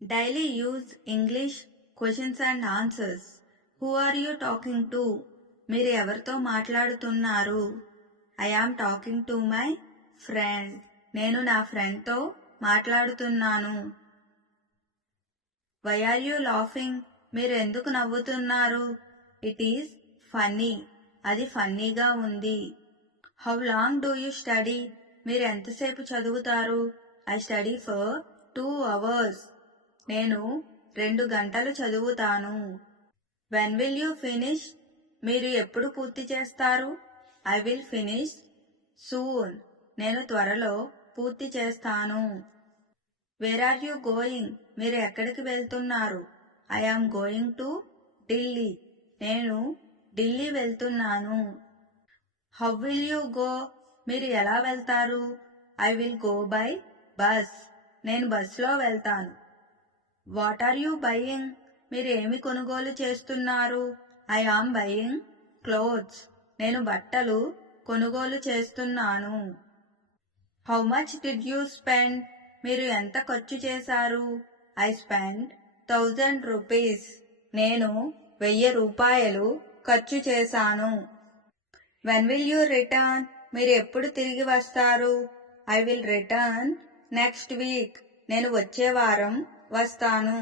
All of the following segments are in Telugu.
Daily use English questions and answers. Who are you talking to? మీరు ఎవరితో మాట్లాడుతున్నారు? I am talking to my friend. నేను నా ఫ్రెండ్తో మాట్లాడుతున్నాను. Why are you laughing? మీరు ఎందుకు నవ్వుతున్నారు? It is funny. అది ఫన్నీగా ఉంది. How long do you study? మీరు ఎంతసేపు చదువుతారు? I study for 2 hours. నేను 2 గంటలు చదువుతాను. When will you finish? మీరు ఎప్పుడు పూర్తి చేస్తారు? I will finish soon. నేను త్వరలో పూర్తి చేస్తాను. Where are you going? మీరు ఎక్కడికి వెళ్తున్నారు? I am going to Delhi. నేను ఢిల్లీ వెళ్తున్నాను. How will you go? మీరు ఎలా వెళ్తారు? I will go by bus. నేను బస్సులో వెళ్తాను. What are you buying? మీరు ఏమి కొనుగోలు చేస్తున్నారు? I am buying clothes. నేను బట్టలు కొనుగోలు చేస్తున్నాను. How much did you spend? మీరు ఎంత ఖర్చు చేశారు? I spent 1000 rupees. నేను 1000 రూపాయలు ఖర్చు చేశాను. When will you return? మీరు ఎప్పుడు తిరిగి వస్తారు? I will return next week. నేను వచ్చే వారం వస్తాను.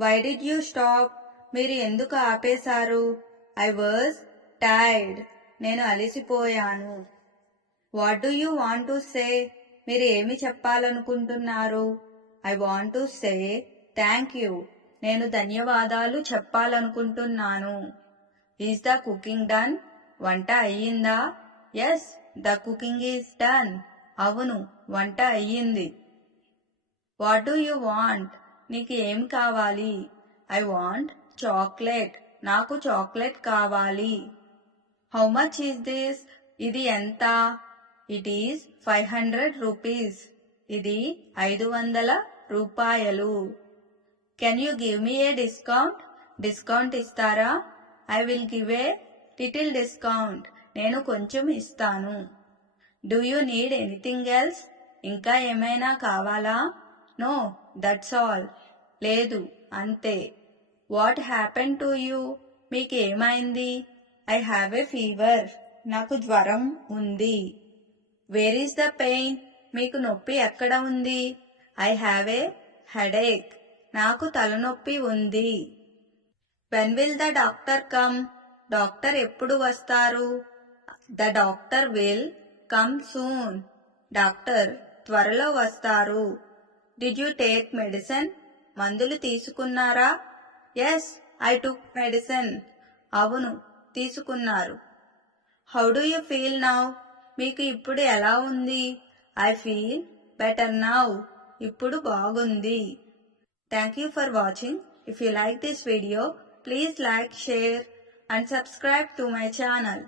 Why did you stop? మీరు ఎందుకు ఆపేశారు? I was tired. నేను అలసిపోయాను. What do you want to say? మీరు ఏమి చెప్పాలనుకుంటున్నారు? I want to say thank you. నేను ధన్యవాదాలు చెప్పాలనుకుంటున్నాను. Is the cooking done? వంట అయ్యిందా? Yes, the cooking is done. అవును, వంట అయ్యింది. What do you want? నీకు ఏం కావాలి? I want chocolate. నాకు చాక్లెట్ కావాలి. How much is this? ఇది ఎంత? It is 500 rupees. ఇది 500 రూపాయలు. Can you give me a discount? Discount ఇస్తారా? I will give a little discount. నేను కొంచెం ఇస్తాను. Do you need anything else? ఇంకా ఏమైనా కావాలా? No, that's all. లేదు, అంతే. What happened to you? మీకు ఏమైంది? I have a fever. నాకు జ్వరం ఉంది. Where is the pain? మీకు నొప్పి ఎక్కడ ఉంది? I have a headache. నాకు తలనొప్పి ఉంది. When will the doctor come? Doctor ఎప్పుడు వస్తారు? The doctor will come soon. Doctor త్వరలో వస్తారు. Did you take medicine? మందులు తీసుకున్నారా? Yes, I took medicine. అవును, తీసుకున్నారు. How do you feel now? మీకు ఇప్పుడు ఎలా ఉంది? I feel better now. ఇప్పుడు బాగుంది. Thank you for watching. If you like this video, please like, share and subscribe to my channel.